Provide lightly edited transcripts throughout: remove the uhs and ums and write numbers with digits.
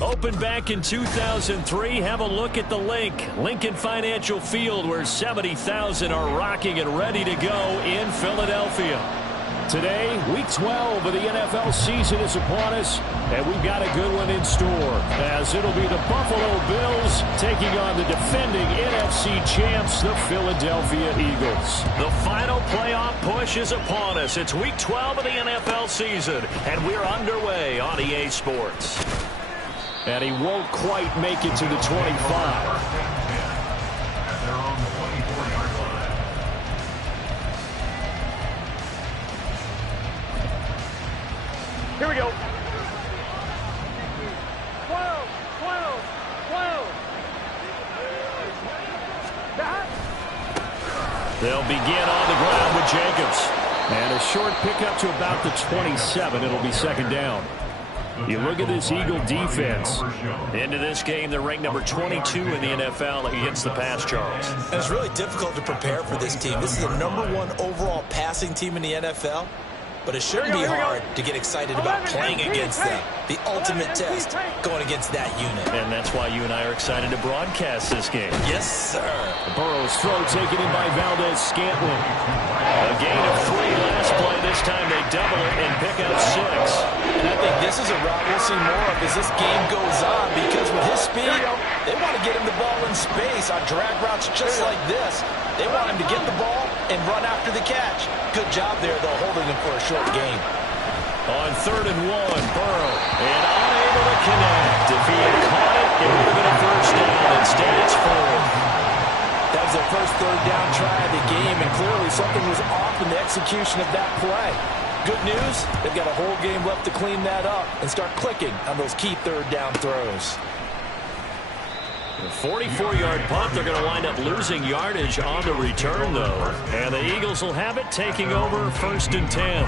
Opened back in 2003. Have a look at the link. Lincoln Financial Field, where 70,000 are rocking and ready to go in Philadelphia. Today, Week 12 of the NFL season is upon us, and we've got a good one in store, as it'll be the Buffalo Bills taking on the defending NFC champs, the Philadelphia Eagles. The final playoff push is upon us. It's Week 12 of the NFL season, and we're underway on EA Sports. And he won't quite make it to the 25. Here we go. 12, 12, 12. They'll begin on the ground with Jacobs. And a short pickup to about the 27. It'll be second down. You look at this Eagle defense. Into this game, they're ranked number 22 in the NFL against the pass, Charles. And it's really difficult to prepare for this team. This is the #1 overall passing team in the NFL. But it shouldn't be hard to get excited about playing against them. The ultimate test going against that unit. And that's why you and I are excited to broadcast this game. Yes, sir. Burrow's throw taken in by Valdez-Scantling. A gain of 3 last play. This time they double it and pick up 6. And I think this is a route we'll see more of as this game goes on, because with his speed, they want to get him the ball in space on drag routes just like this. They want him to get the ball and run after the catch. Good job there, though, holding him for a short gain. On 3rd and 1, Burrow, and unable to connect. If he had caught it, it would have been a first down. Instead, it's 4th. That was their first 3rd down try of the game, and clearly something was off in the execution of that play. Good news, they've got a whole game left to clean that up and start clicking on those key 3rd down throws. A 44-yard punt. They're going to wind up losing yardage on the return, though. And the Eagles will have it, taking over 1st and 10.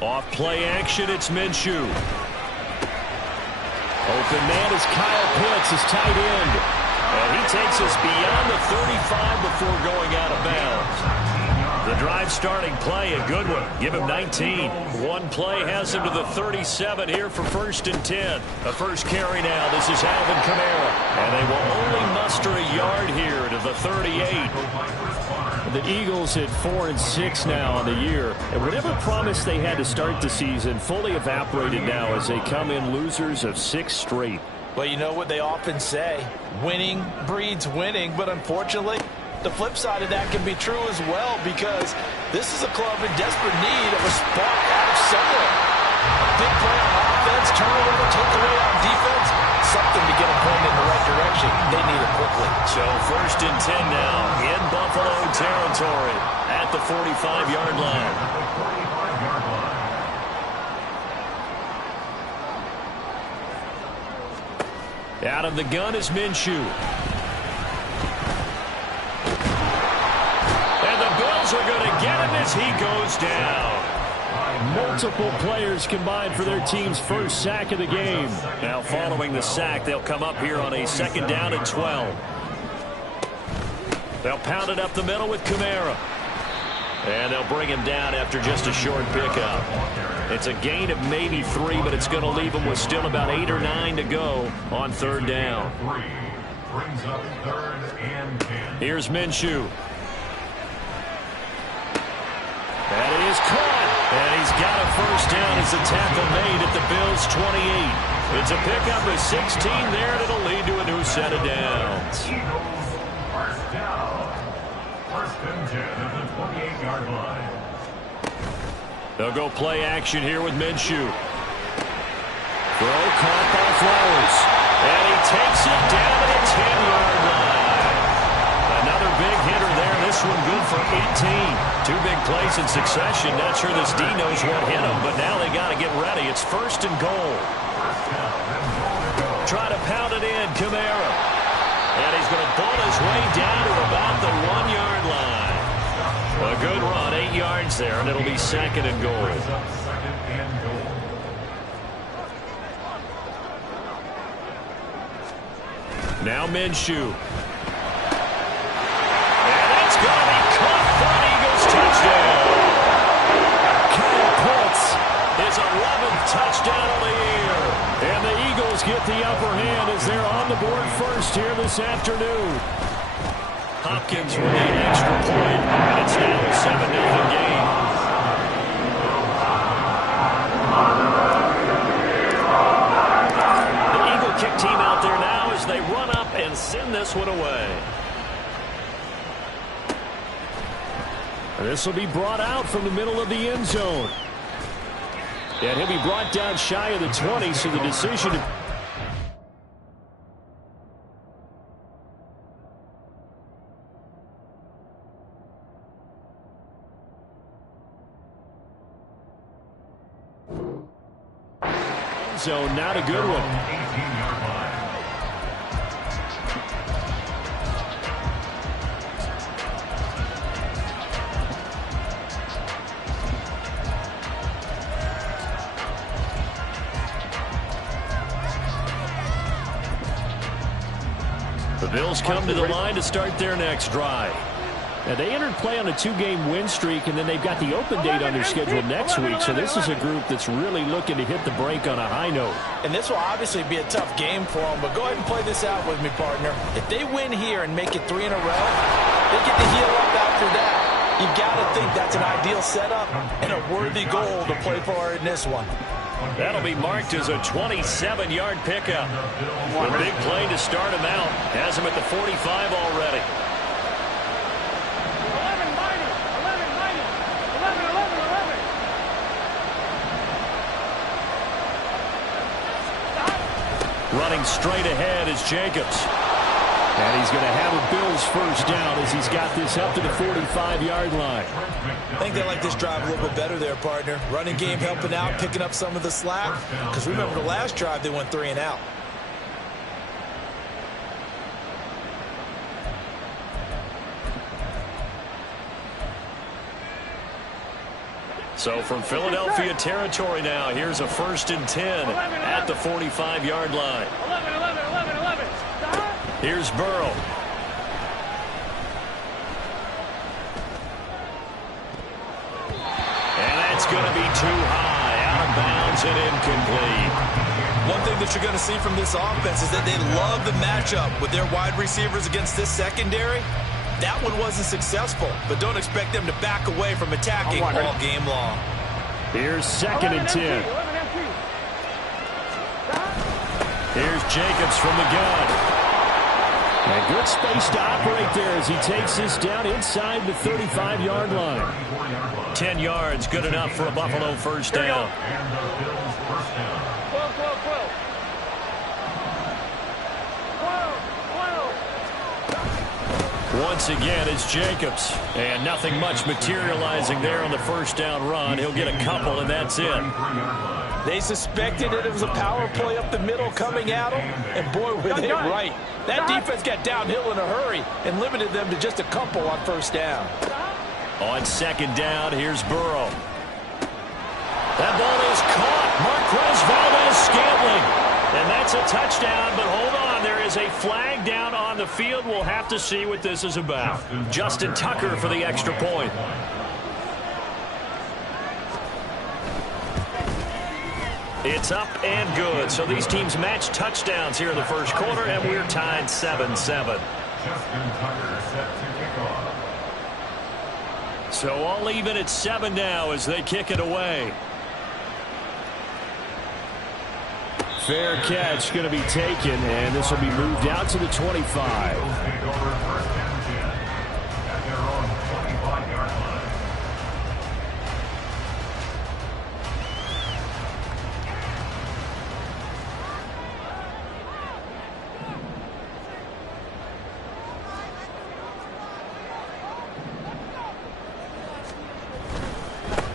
Off play action, it's Minshew. Open man is Kyle Pitts, his tight end. And he takes us beyond the 35 before going out of bounds. The drive starting play, a good one. Give him 19. One play has him to the 37 here for 1st and 10. A first carry now. This is Alvin Kamara. And they will only muster a yard here to the 38. The Eagles at 4-6 now on the year. And whatever promise they had to start the season fully evaporated now as they come in losers of 6 straight. Well, you know what they often say, winning breeds winning, but unfortunately, the flip side of that can be true as well, because this is a club in desperate need of a spark out of somewhere. A big play on offense, turnover, takeaway on defense, something to get them pointed in the right direction. They need it quickly. So 1st and 10 now in Buffalo territory at the 45-yard line. Out of the gun is Minshew. And the Bills are going to get him as he goes down. Multiple players combined for their team's first sack of the game. Now following the sack, they'll come up here on a 2nd down and 12. They'll pound it up the middle with Kamara. And they'll bring him down after just a short pickup. It's a gain of maybe 3, but it's going to leave him with still about 8 or 9 to go on 3rd down. Here's Minshew. That is caught. And he's got a first down as the tackle made at the Bills' 28. It's a pickup of 16 there, and it'll lead to a new set of downs. First down. 1st and 10 at the 28-yard line. They'll go play action here with Minshew. Throw caught by Flowers. And he takes it down to the 10-yard line. Another big hitter there. This one good for 18. 2 big plays in succession. Not sure this D knows what hit him, but now they got to get ready. It's 1st and goal. Try to pound it in, Kamara. And he's going to pull his way down to about the 1-yard line. A good run, 8 yards there, and it'll be 2nd and goal. Now Minshew. And that's going to be caught for an Eagles touchdown. Kyle Pitts, his 11th touchdown of the year. And the Eagles get the upper hand as they're on the board first here this afternoon. Hopkins with an extra point, and it's now a 7-0 game. The Eagle kick team out there now as they run up and send this one away. This will be brought out from the middle of the end zone. And he'll be brought down shy of the 20, so the decision to... zone, not a good one. 18-yard line. The Bills come to the line to start their next drive. Now, they entered play on a 2-game win streak, and then they've got the open date on their schedule next week, so this is a group that's really looking to hit the break on a high note. And this will obviously be a tough game for them, but go ahead and play this out with me, partner. If they win here and make it 3 in a row, they get to heal up after that. You've got to think that's an ideal setup and a worthy goal to play for in this one. That'll be marked as a 27-yard pickup. A big play to start him out. Has him at the 45 already. 11. Running straight ahead is Jacobs. And he's going to have a Bills first down as he's got this up to the 45-yard line. I think they like this drive a little bit better there, partner. Running game helping out, picking up some of the slack. Because remember the last drive, they went 3 and out. So from Philadelphia territory now, here's a 1st and 10 at the 45-yard line. 11. Here's Burrow. And that's going to be too high, out of bounds and incomplete. One thing that you're going to see from this offense is that they love the matchup with their wide receivers against this secondary. That one wasn't successful, but don't expect them to back away from attacking all game long. Here's 2nd and 10. Here's Jacobs from the gun. And good space to operate there as he takes this down inside the 35-yard line. 10 yards, good enough for a Buffalo first down. And the Bills first down. 12. Once again, it's Jacobs. And nothing much materializing there on the first down run. He'll get a couple, and that's it. They suspected that it was a power play up the middle coming at them, and boy, were they right. That defense got downhill in a hurry and limited them to just a couple on first down. On 2nd down, here's Burrow. That ball is caught. Marquez Valdes-Scantling. And that's a touchdown, but hold on. There is a flag down on the field. We'll have to see what this is about. Justin Tucker for the extra point. It's up and good. So these teams match touchdowns here in the first quarter, and we're tied 7-7. Justin Tucker set to kick off. So all even at 7 now as they kick it away. Fair catch going to be taken, and this will be moved out to the 25. Take over 1st and 10 at their own 25-yard line.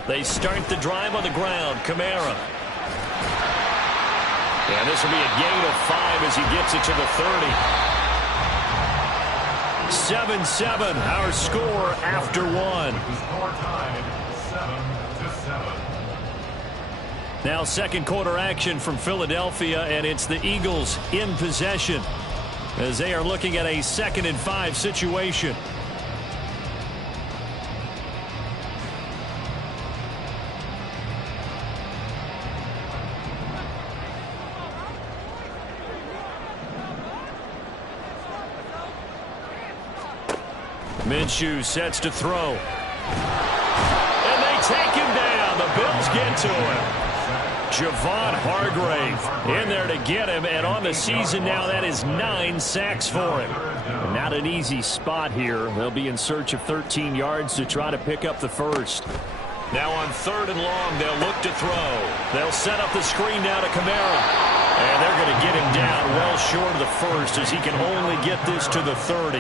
They start the drive on the ground. Kamara. And this will be a gain of 5 as he gets it to the 30. 7-7, our score after 1. The score tied 7-7. Now 2nd quarter action from Philadelphia, and it's the Eagles in possession. as they are looking at a 2nd and 5 situation. Minshew sets to throw. And they take him down. The Bills get to him. Javon Hargrave in there to get him, and on the season now, that is 9 sacks for him. Not an easy spot here. They'll be in search of 13 yards to try to pick up the first. Now on 3rd and long, they'll look to throw. They'll set up the screen now to Kamara. And they're going to get him down well short of the first, as he can only get this to the 30.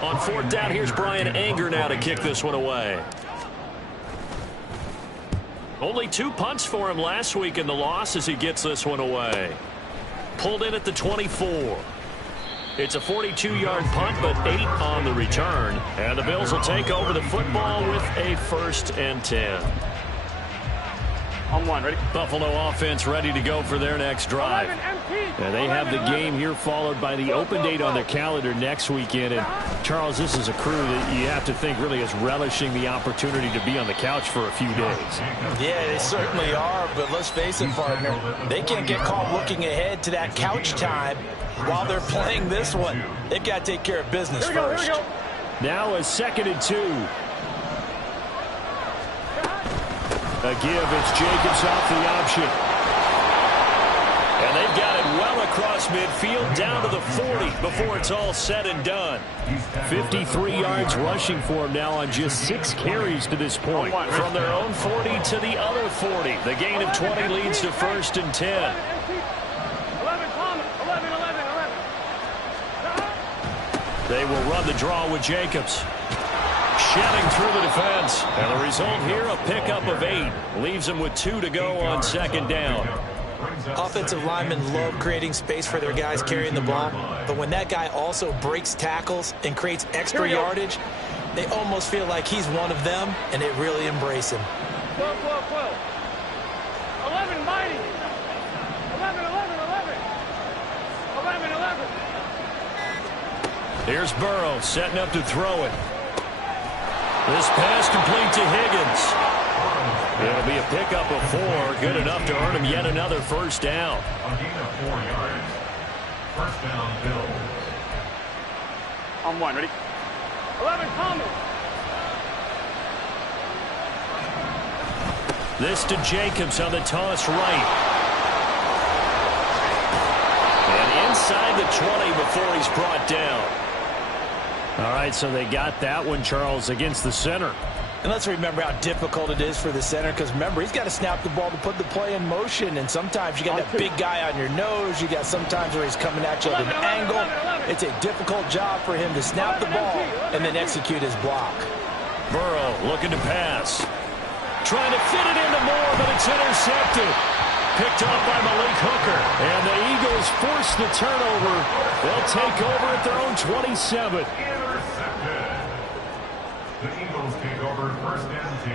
On 4th down, here's Brian Anger now to kick this one away. Only 2 punts for him last week in the loss as he gets this one away. Pulled in at the 24. It's a 42-yard punt, but 8 on the return. And the Bills will take over the football with a 1st and 10. On 1, ready? Buffalo offense ready to go for their next drive. And they have the game here followed by the open date on their calendar next weekend. And Charles, this is a crew that you have to think really is relishing the opportunity to be on the couch for a few days. Yeah, they certainly are, but let's face it, partner, they can't get caught looking ahead to that couch time while they're playing this one. They've got to take care of business first. Now a 2nd and 2. A give, it's Jacobs off the option. And they've got it well across midfield, down to the 40 before it's all said and done. 53 yards rushing for him now on just 6 carries to this point. From their own 40 to the other 40. The gain of 20 leads to 1st and 10. 11. They will run the draw with Jacobs. Shedding through the defense. And the result here, a pickup of 8. Leaves them with 2 to go on 2nd down. Offensive linemen love creating space for their guys carrying the ball. But when that guy also breaks tackles and creates extra yardage, they almost feel like he's one of them, and they really embrace him. 12, 12, 12. 11, mighty. 11, 11, 11. 11, 11. Here's Burrow setting up to throw it. This pass complete to Higgins. It'll be a pickup of 4, good enough to earn him yet another 1st down. A gain of 4 yards. 1st down, Bills. On 1, ready? 11, Thomas. This to Jacobs on the toss right. And inside the 20 before he's brought down. All right, so they got that one, Charles, against the center. And let's remember how difficult it is for the center, because remember, he's got to snap the ball to put the play in motion, and sometimes you got that big guy on your nose. You got sometimes where he's coming at you at an angle. It's a difficult job for him to snap the ball and then execute his block. Burrow looking to pass. Trying to fit it into Moore, but it's intercepted. Picked off by Malik Hooker. And the Eagles force the turnover. They'll take over at their own 27. The Eagles take over 1st and 10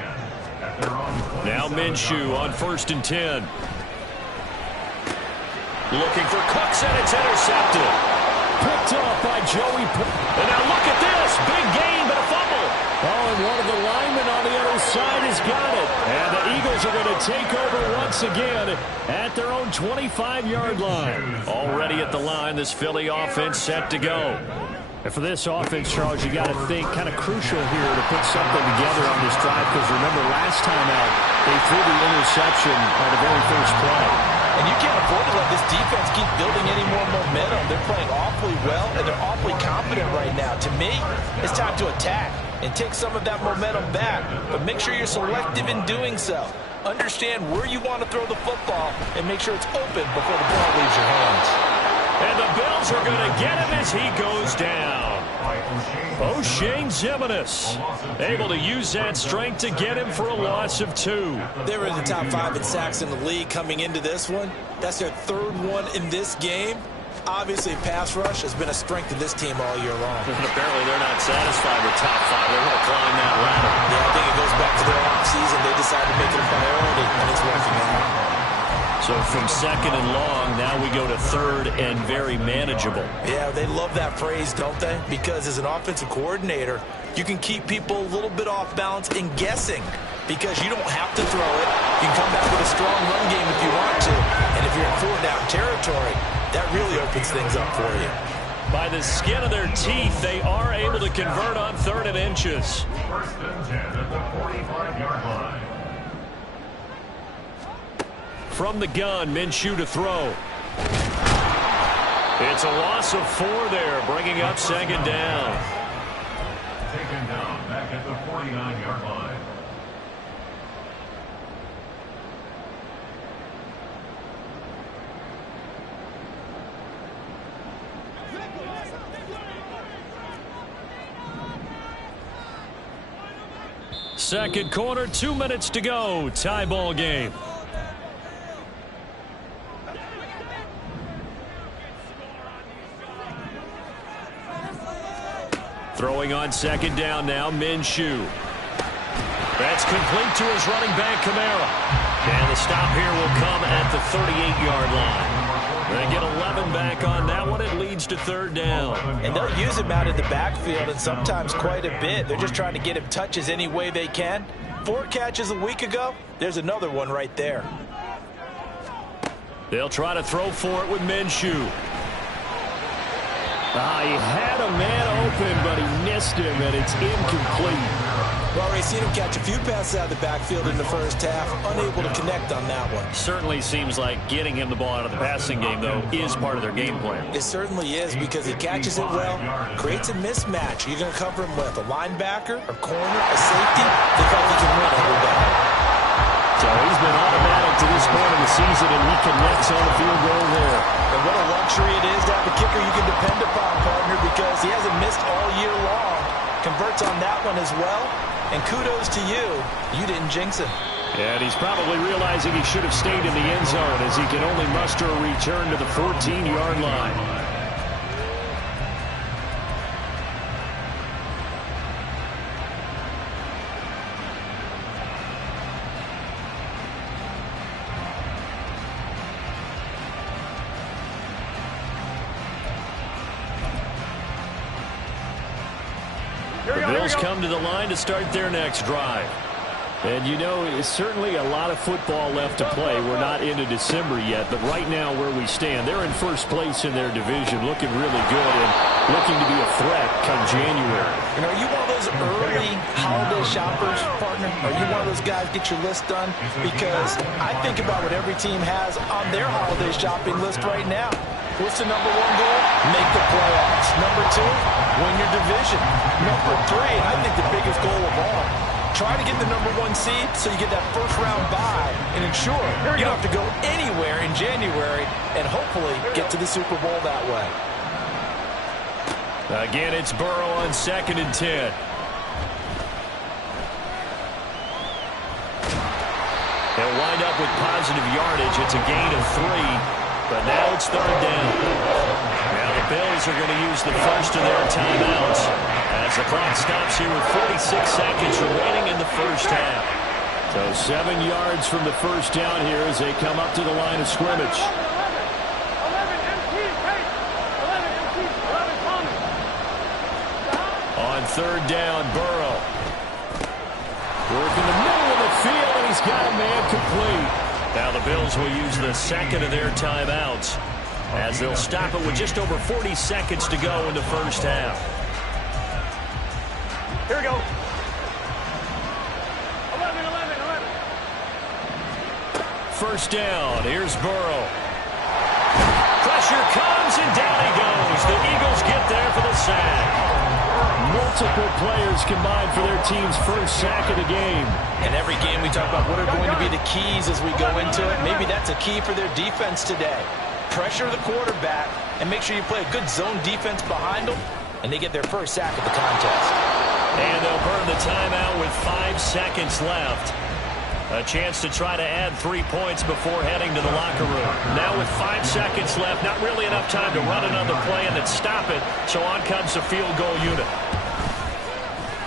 at their own 27. Now Minshew on 1st and 10. Looking for Cooks, and it's intercepted. Picked off by Joey. And now look at this. Big gain, but a fumble. Oh, and one of the linemen on the other side has got it. And the Eagles are going to take over once again at their own 25-yard line. Already at the line, this Philly offense set to go. And for this offense, Charles, you got to think kind of crucial here to put something together on this drive, because remember last time out, they threw the interception on the very first play. And you can't afford to let this defense keep building any more momentum. They're playing awfully well, and they're awfully confident right now. To me, it's time to attack and take some of that momentum back. But make sure you're selective in doing so. Understand where you want to throw the football and make sure it's open before the ball leaves your hands. And the Bills are going to get him as he goes down. O'Shane Ximines able to use that strength to get him for a loss of 2. They were in the top 5 in sacks in the league coming into this one. That's their 3rd one in this game. Obviously, pass rush has been a strength of this team all year long. And apparently they're not satisfied with top 5. They're going to climb that ladder. Yeah, I think it goes back to their offseason. They decided to make it a priority, and it's working out. So from second and long, now we go to third and very manageable. Yeah, they love that phrase, don't they? Because as an offensive coordinator, you can keep people a little bit off balance and guessing because you don't have to throw it. You can come back with a strong run game if you want to. And if you're in four-down territory, that really opens things up for you. By the skin of their teeth, they are able to convert on 3rd and inches. First and 10 at the 45-yard line. From the gun, Minshew to throw. It's a loss of 4 there, bringing up 2nd down. Taken down back at the 49-yard line. Second quarter, 2 minutes to go. Tie ball game. Throwing on 2nd down now, Minshew. That's complete to his running back, Kamara. And the stop here will come at the 38-yard line. They get 11 back on that one. It leads to 3rd down. And they'll use him out in the backfield and sometimes quite a bit. They're just trying to get him touches any way they can. 4 catches a week ago. There's another one right there. They'll try to throw for it with Minshew. He had a man open, but he missed him, and it's incomplete. Well, we've seen him catch a few passes out of the backfield in the first half, unable to connect on that one. Certainly seems like getting him the ball out of the passing game, though, is part of their game plan. It certainly is because he catches it well, creates a mismatch. You're going to cover him with a linebacker, a corner, a safety. Look like he can win every down. So he's been automatic to this point in the season, and he connects on the field goal there. And what a luxury it is to have a kicker you can depend upon, partner, because he hasn't missed all year long. Converts on that one as well. And kudos to you. You didn't jinx him. And he's probably realizing he should have stayed in the end zone as he can only muster a return to the 14-yard line. The Bills come to the line to start their next drive. And, you know, it's certainly a lot of football left to play. We're not into December yet, but right now where we stand, they're in first place in their division, looking really good and looking to be a threat come January. And are you one of those early holiday shoppers, partner? Are you one of those guys get your list done? Because I think about what every team has on their holiday shopping list right now. What's the number 1 goal? Make the playoffs. Number 2, win your division. Number 3, and I think the biggest goal of all, try to get the number 1 seed so you get that first-round bye and ensure you don't have to go anywhere in January and hopefully get to the Super Bowl that way. Again, it's Burrow on 2nd and 10. They'll wind up with positive yardage. It's a gain of 3. But now it's 3rd down. Now the Bills are going to use the first of their timeouts as the clock stops here with 46 seconds remaining in the first half. So 7 yards from the first down here as they come up to the line of scrimmage. 11 coming. On 3rd down, Burrow. Working the middle of the field, and he's got a man complete. Now the Bills will use the second of their timeouts as they'll stop it with just over 40 seconds to go in the first half. Here we go. 11. First down. Here's Burrow. Pressure comes, and down he goes. The Eagles get there for the sack. Multiple players combined for their team's first sack of the game. And every game we talk about what are going to be the keys as we go into it. Maybe that's a key for their defense today. Pressure the quarterback and make sure you play a good zone defense behind them, and they get their first sack of the contest. And they'll burn the timeout with 5 seconds left. A chance to try to add 3 points before heading to the locker room. Now with 5 seconds left, not really enough time to run another play and then stop it. So on comes the field goal unit.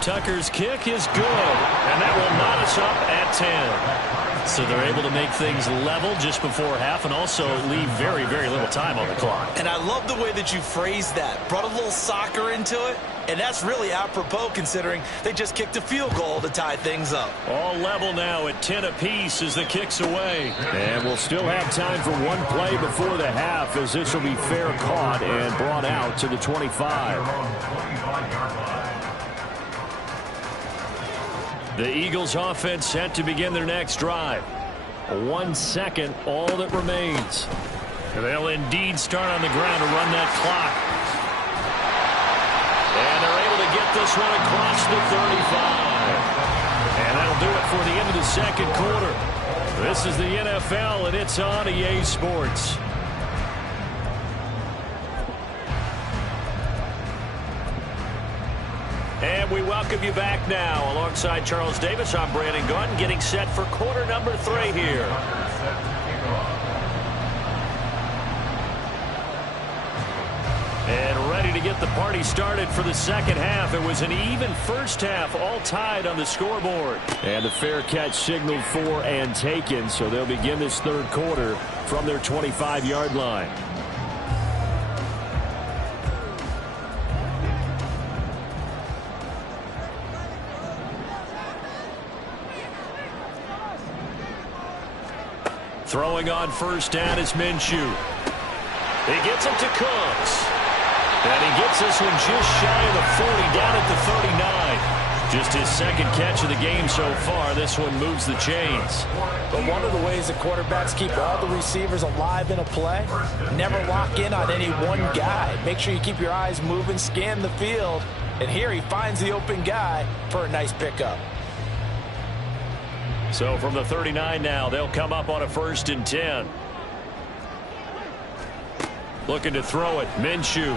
Tucker's kick is good, and that will knot us up at 10. So they're able to make things level just before half and also leave very, very little time on the clock. And I love the way that you phrased that. Brought a little soccer into it, and that's really apropos considering they just kicked a field goal to tie things up. All level now at 10 apiece as the kick's away. And we'll still have time for one play before the half as this will be fair caught and brought out to the 25. The Eagles offense set to begin their next drive. 1 second, all that remains. They'll indeed start on the ground to run that clock. And they're able to get this one across the 35. And that'll do it for the end of the second quarter. This is the NFL, and it's on EA Sports. And we welcome you back now. Alongside Charles Davis, I'm Brandon Gaudin, getting set for quarter number 3 here. And ready to get the party started for the second half. It was an even first half, all tied on the scoreboard. And the fair catch signaled for and taken, so they'll begin this third quarter from their 25-yard line. Throwing on first down is Minshew. He gets it to Cooks. And he gets this one just shy of the 40, down at the 39. Just his second catch of the game so far. This one moves the chains. But one of the ways that quarterbacks keep all the receivers alive in a play, never lock in on any one guy. Make sure you keep your eyes moving, scan the field. And here he finds the open guy for a nice pickup. So from the 39 now, they'll come up on a 1st and 10. Looking to throw it, Minshew.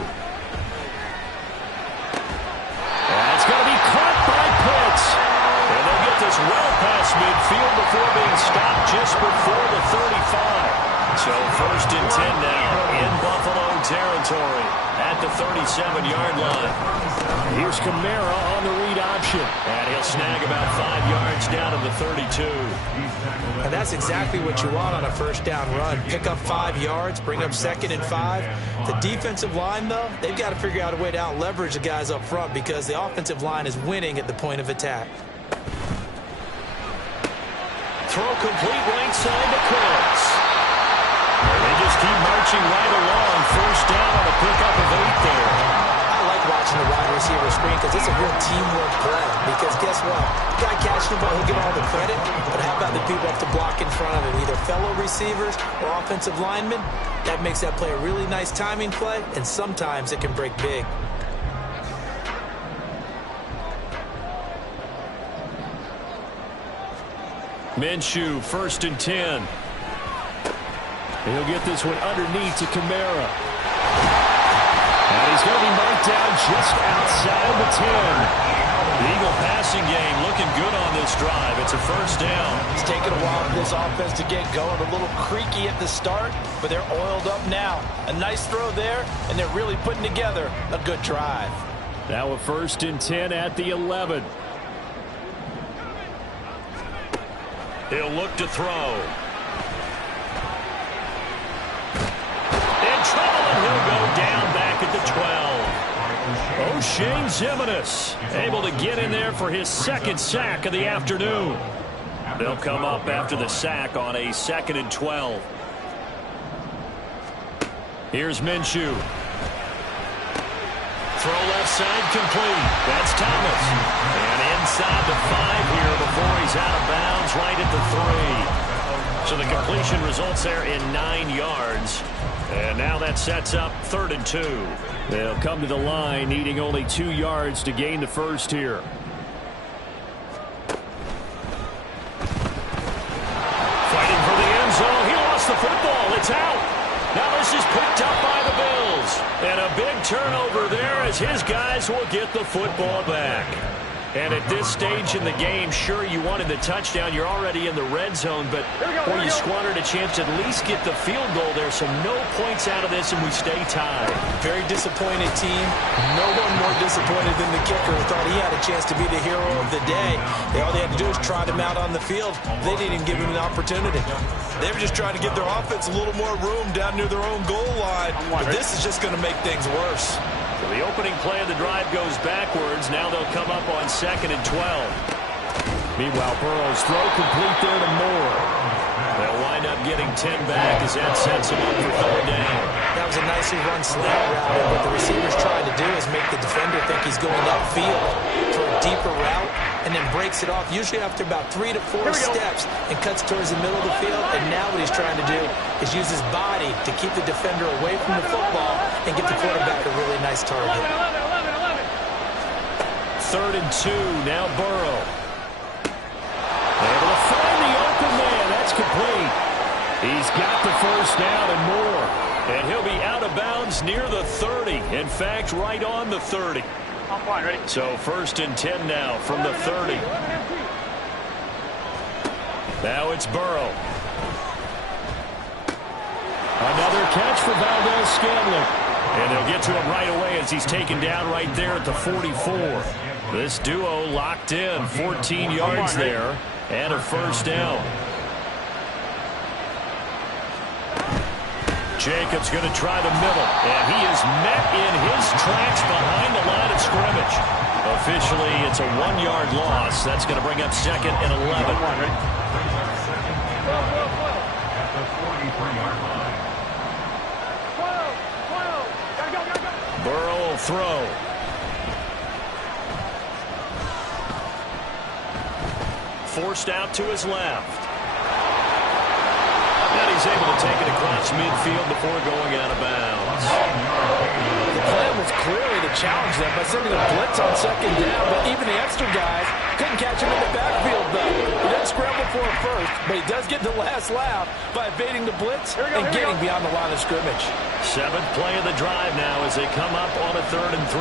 That's going to be caught by Pitts. And they'll get this well past midfield before being stopped just before the 35. So 1st and 10 now in Buffalo territory at the 37-yard line. Here's Kamara on the read option. And he'll snag about 5 yards down to the 32. And that's exactly what you want on a first down run. Pick up 5 yards, bring up 2nd and 5. The defensive line, though, they've got to figure out a way to out-leverage the guys up front because the offensive line is winning at the point of attack. Throw complete right side to Cooks. And they just keep marching right along. First down on a pickup of 8 there. I like watching the wide receiver screen because it's a real teamwork play. Because guess what? The guy catching the ball, he'll get all the credit. But how about the people up to block in front of him? Either fellow receivers or offensive linemen. That makes that play a really nice timing play. And sometimes it can break big. Minshew, 1st and 10. He'll get this one underneath to Kamara. And he's going to be marked down just outside the 10. The Eagle passing game looking good on this drive. It's a 1st down. It's taken a while for this offense to get going. A little creaky at the start, but they're oiled up now. A nice throw there, and they're really putting together a good drive. Now a 1st and 10 at the 11. He'll look to throw. Trouble, and he'll go down back at the 12. O'Shane Ximines able to get in there for his 2nd sack of the afternoon. They'll come up after the sack on a 2nd and 12. Here's Minshew. Throw left side complete. That's Thomas. And inside the 5 here before he's out of bounds right at the 3. So the completion results there in 9 yards. And now that sets up 3rd and 2. They'll come to the line needing only 2 yards to gain the first here. Fighting for the end zone. He lost the football. It's out. Now this is picked up by the Bills. And a big turnover there as his guys will get the football back. And at this stage in the game, sure, you wanted the touchdown. You're already in the red zone, but boy, you squandered a chance to at least get the field goal there. So no points out of this, and we stay tied. Very disappointed team. No one more more disappointed than the kicker, who thought he had a chance to be the hero of the day. All they had to do was trot him out on the field. They didn't even give him an opportunity. They were just trying to give their offense a little more room down near their own goal line. But this is just going to make things worse. So the opening play of the drive goes backwards. Now they'll come up on 2nd and 12. Meanwhile, Burrow's throw complete there to Moore. They'll wind up getting 10 back as that sets him up for 3rd down. That was a nicely run slant route, and what the receiver's trying to do is make the defender think he's going upfield for a deeper route, and then breaks it off, usually after about 3 to 4 steps, and cuts towards the middle of the field. And now what he's trying to do is use his body to keep the defender away from the football and get the quarterback a really nice target. 3rd and 2, now Burrow. Able to find the open man. That's complete. He's got the 1st down and more. And he'll be out of bounds near the 30. In fact, right on the 30. I'm fine, ready? So 1st and 10 now from the 30. Now it's Burrow. Another catch for Valdez-Scantling. And they'll get to him right away as he's taken down right there at the 44. This duo locked in, 14 yards there, and a 1st down. Jacobs going to try the middle, and he is met in his tracks behind the line of scrimmage. Officially, it's a 1-yard loss. That's going to bring up 2nd and 11. At the 43-yard line. 12. Burrow will throw. Forced out to his left. And he's able to take it across midfield before going out of bounds. The plan was clearly to challenge them by sending a blitz on 2nd down, but even the extra guys couldn't catch him in the backfield, though. He doesn't scramble for a first, but he does get the last laugh by evading the blitz and getting beyond the line of scrimmage. 7th play of the drive now as they come up on a 3rd and 3.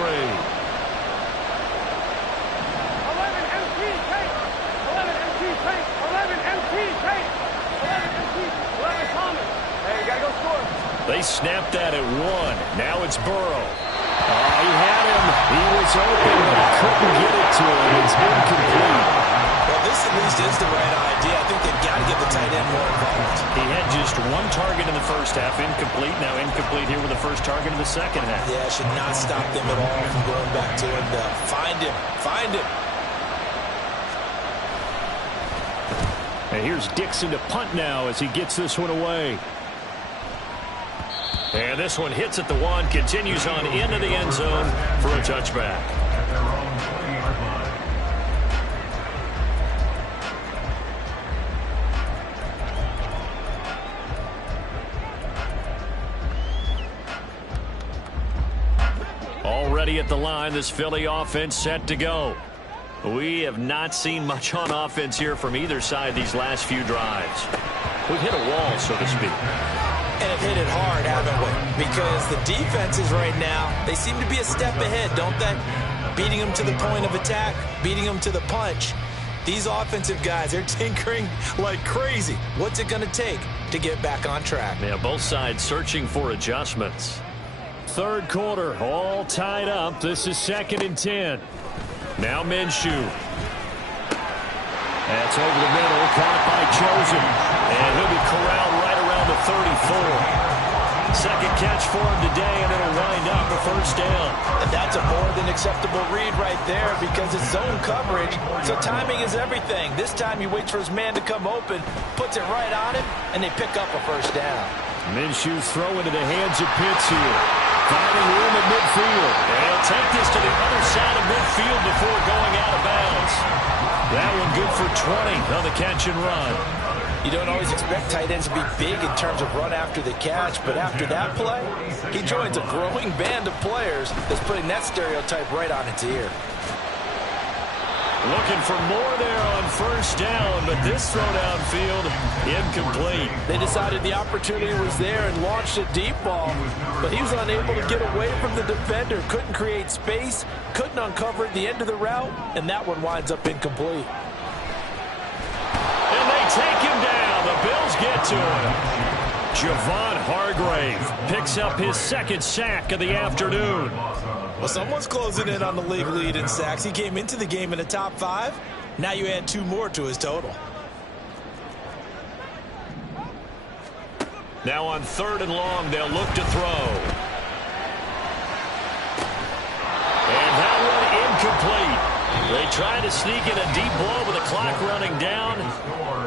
11 Thomas. Hey, you got to go score. They snapped that at 1. Now it's Burrow. He had him. He was open, but he couldn't get it to him. It's incomplete. Well, this at least is the right idea. I think they've got to get the tight end more involved. He had just 1 target in the 1st half, incomplete. Now incomplete here with the 1st target in the 2nd half. Yeah, should not stop them at all from going back to him. Find him. Find him. And here's Dixon to punt now as he gets this one away. And this one hits at the 1, continues on into the end zone for a touchback. At their own 20-yard line. Already at the line, this Philly offense set to go. We have not seen much on offense here from either side these last few drives. We've hit a wall, so to speak. And have hit it hard, haven't we? Because the defenses right now, they seem to be a step ahead, don't they? Beating them to the point of attack, beating them to the punch. These offensive guys, they're tinkering like crazy. What's it going to take to get back on track? Yeah, both sides searching for adjustments. 3rd quarter, all tied up. This is 2nd and 10. Now Minshew. That's over the middle, caught by Chosen. And he'll be corralled right around the 34. 2nd catch for him today, and it'll wind up a 1st down. And that's a more than acceptable read right there because it's zone coverage, so timing is everything. This time he waits for his man to come open, puts it right on him, and they pick up a 1st down. Minshew's throw into the hands of Pitts here. Finding room at midfield. And he'll take this to the other side of midfield before going out of bounds. That one good for 20 on the catch and run. You don't always expect tight ends to be big in terms of run after the catch, but after that play, he joins a growing band of players that's putting that stereotype right on its ear. Looking for more there on 1st down, but this throw downfield, incomplete. They decided the opportunity was there and launched a deep ball, but he was unable to get away from the defender, couldn't create space, couldn't uncover at the end of the route, and that one winds up incomplete. And they take him down. The Bills get to him. Javon Hargrave picks up his 2nd sack of the afternoon. Well, someone's closing in on the league lead in sacks. He came into the game in the top 5. Now you add 2 more to his total. Now on 3rd and long, they'll look to throw. And that one incomplete. They try to sneak in a deep blow with the clock running down,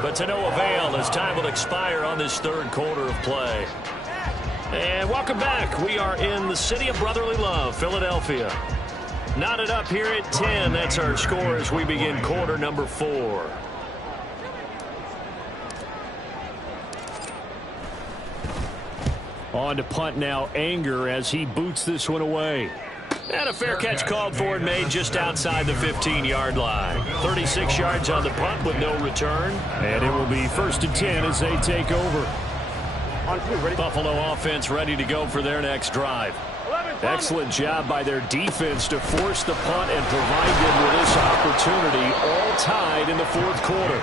but to no avail as time will expire on this 3rd quarter of play. And welcome back. We are in the city of brotherly love, Philadelphia. Knotted up here at 10. That's our score as we begin quarter number 4. On to punt now, Anger as he boots this one away. And a fair catch called for and made just outside the 15-yard line. 36 yards on the punt with no return. And it will be 1st and 10 as they take over. On 2, ready? Buffalo offense ready to go for their next drive. Excellent job by their defense to force the punt and provide them with this opportunity, all tied in the 4th quarter.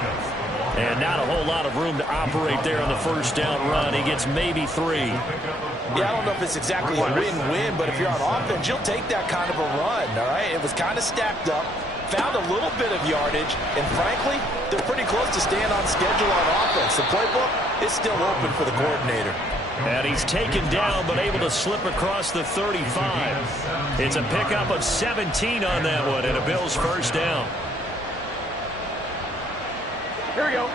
And not a whole lot of room to operate there on the 1st down run. He gets maybe 3. Yeah, I don't know if it's exactly a win-win, but if you're on offense, you'll take that kind of a run, all right? It was kind of stacked up, found a little bit of yardage, and frankly, they're pretty close to staying on schedule on offense. The playbook is still open for the coordinator. And he's taken down, but able to slip across the 35. It's a pickup of 17 on that one, and a Bills 1st down. Here we go. 11,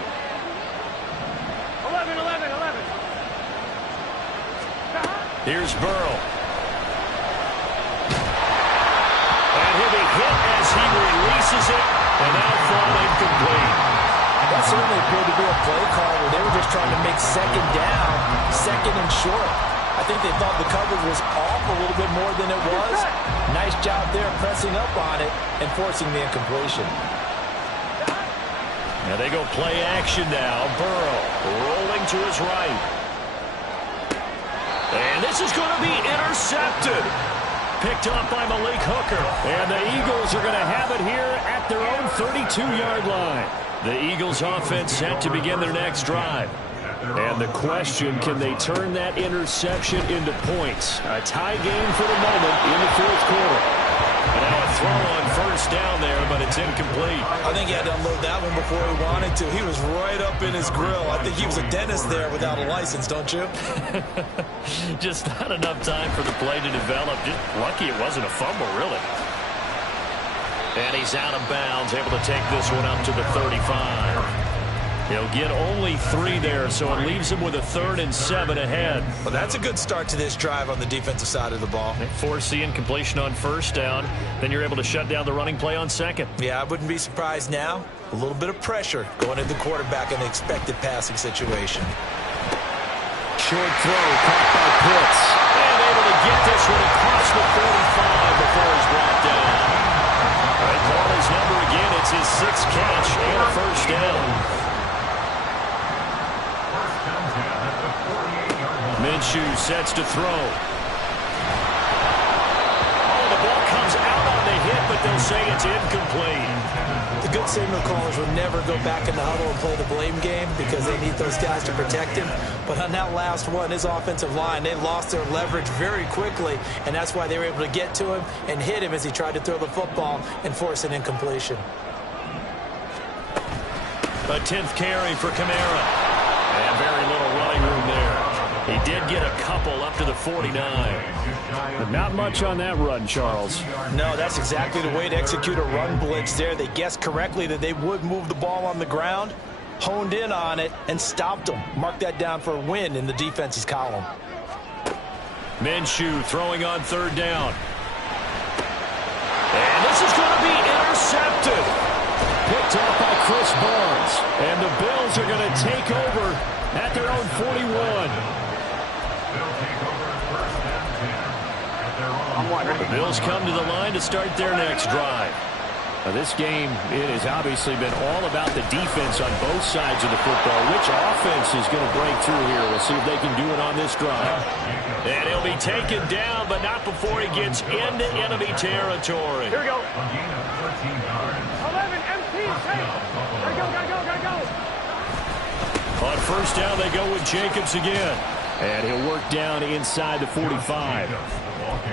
11, 11. Here's Burrow. And he'll be hit as he releases it, and that'll fall incomplete. That certainly appeared to be a play call where they were just trying to make 2nd down, 2nd and short. I think they thought the coverage was off a little bit more than it was. Nice job there pressing up on it and forcing the incompletion. Now they go play action now. Burrow rolling to his right. And this is going to be intercepted. Picked up by Malik Hooker. And the Eagles are going to have it here at their own 32-yard line. The Eagles offense set to begin their next drive. And the question, can they turn that interception into points? A tie game for the moment in the 4th quarter. And now a throw on 1st down there, but it's incomplete. I think he had to unload that one before he wanted to. He was right up in his grill. I think he was a dentist there without a license, don't you? Just not enough time for the play to develop. Just lucky it wasn't a fumble, really. And he's out of bounds, able to take this one up to the 35. He'll get only 3 there, so it leaves him with a 3rd and 7 ahead. Well, that's a good start to this drive on the defensive side of the ball. They force the incompletion on 1st down. Then you're able to shut down the running play on 2nd. Yeah, I wouldn't be surprised now. A little bit of pressure going into the quarterback in the expected passing situation. Short throw, caught by Pitts. And able to get this one across the 45 before he's brought down. They call his number again. It's his 6th catch and a 1st down. Minshew sets to throw. Oh, the ball comes out on the hit, but they'll say it's incomplete. The good signal callers will never go back in the huddle and play the blame game because they need those guys to protect him. But on that last one, his offensive line, they lost their leverage very quickly, and that's why they were able to get to him and hit him as he tried to throw the football and force an incompletion. A 10th carry for Kamara. And very little running room there. He did get a couple up to the 49. But not much on that run, Charles. No, that's exactly the way to execute a run blitz there. They guessed correctly that they would move the ball on the ground, honed in on it, and stopped them. Mark that down for a win in the defense's column. Minshew throwing on 3rd down. And this is going to be intercepted. Picked up by Chris Barnes. And the Bills are going to take over at their own 41. The Bills come to the line to start their next drive. Now, this game, it has obviously been all about the defense on both sides of the football. Which offense is going to break through here? We'll see if they can do it on this drive. And he'll be taken down, but not before he gets into enemy territory. Here we go. 11, empty, take. Gotta go. On 1st down, they go with Jacobs again. And he'll work down inside the 45.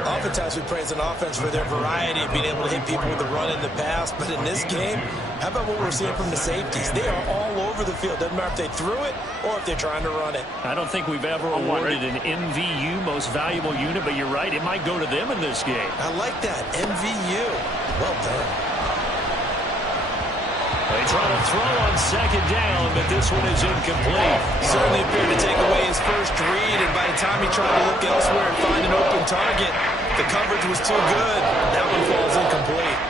Oftentimes we praise an offense for their variety of being able to hit people with the run and the pass, but in this game, how about what we're seeing from the safeties? They are all over the field. Doesn't matter if they threw it or if they're trying to run it. I don't think we've ever awarded an MVU, most valuable unit, but you're right, it might go to them in this game. I like that, MVU. Well done. They try to throw on second down, but this one is incomplete. Certainly appeared to take away his first read, and by the time he tried to look elsewhere and find an open target, the coverage was too good. That one falls incomplete.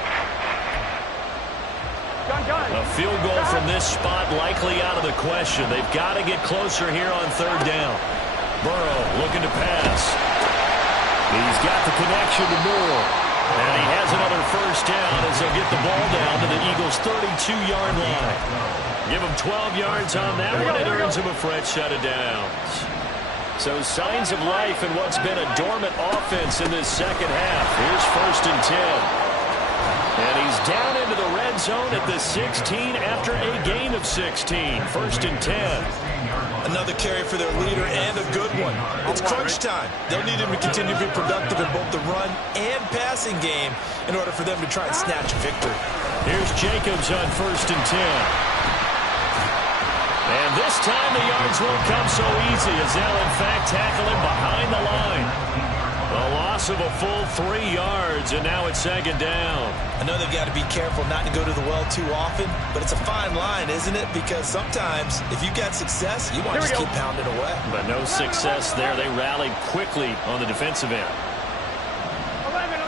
A field goal from this spot likely out of the question. They've got to get closer here on third down. Burrow looking to pass. He's got the connection to Moore. And he has another first down as they'll get the ball down to the Eagles' 32-yard line. Give him 12 yards on that one. It earns him a fresh set of downs. So signs of life in what's been a dormant offense in this second half. Here's 1st and 10. And he's down into the red zone at the 16 after a gain of 16. 1st and 10. Another carry for their leader and a good one. It's crunch time. They'll need him to continue to be productive in both the run and passing game in order for them to try and snatch a victory. Here's Jacobs on 1st and 10. And this time the yards won't come so easy as they'll in fact tackle him behind the line. A loss of a full 3 yards, and now it's 2nd down. I know they've got to be careful not to go to the well too often, but it's a fine line, isn't it? Because sometimes, if you've got success, you want to just keep pounding away. But no success there. They rallied quickly on the defensive end.